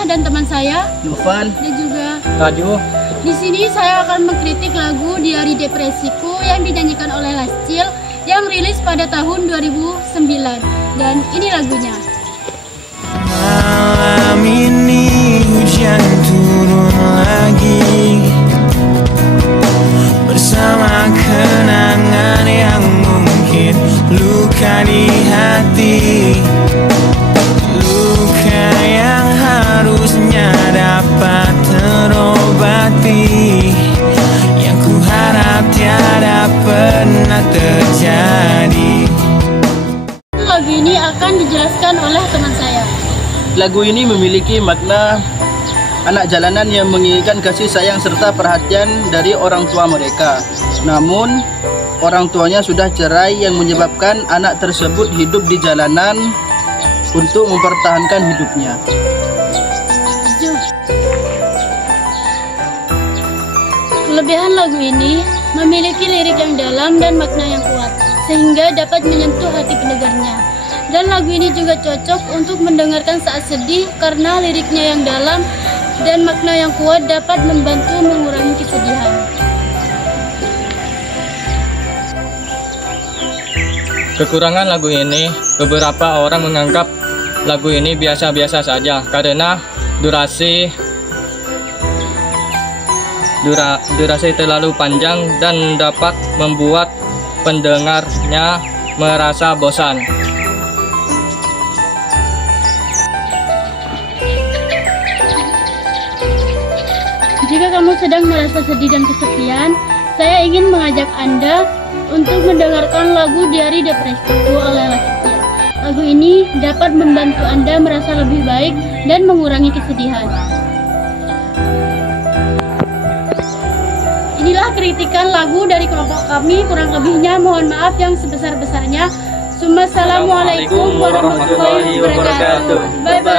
saya dan teman saya, Novan, dan juga Raju. di sini saya akan mengkritik lagu Diari Depresiku yang dinyanyikan oleh Lascil yang rilis pada tahun 2009. Dan ini lagunya. Malam ini hujan turun lagi, bersama kenangan yang mungkin luka di hati, luka yang harusnya dapat terobati, yang ku harap tiada pernah terjadi. Lagu ini akan dijelaskan oleh teman saya. Lagu ini memiliki makna anak jalanan yang menginginkan kasih sayang serta perhatian dari orang tua mereka. Namun, orang tuanya sudah cerai yang menyebabkan anak tersebut hidup di jalanan untuk mempertahankan hidupnya. Kelebihan lagu ini memiliki lirik yang dalam dan makna yang kuat, sehingga dapat menyentuh hati pendengarnya. Dan lagu ini juga cocok untuk mendengarkan saat sedih karena liriknya yang dalam dan makna yang kuat dapat membantu mengurangi kesedihan. Kekurangan lagu ini, beberapa orang menganggap lagu ini biasa-biasa saja karena durasi terlalu panjang dan dapat membuat pendengarnya merasa bosan. Jika kamu sedang merasa sedih dan kesepian, saya ingin mengajak Anda untuk mendengarkan lagu Diari Depresiku oleh Lascil. Lagu ini dapat membantu Anda merasa lebih baik dan mengurangi kesedihan. Inilah kritikan lagu dari kelompok kami, kurang lebihnya mohon maaf yang sebesar-besarnya. Assalamualaikum warahmatullahi wabarakatuh. Bye bye.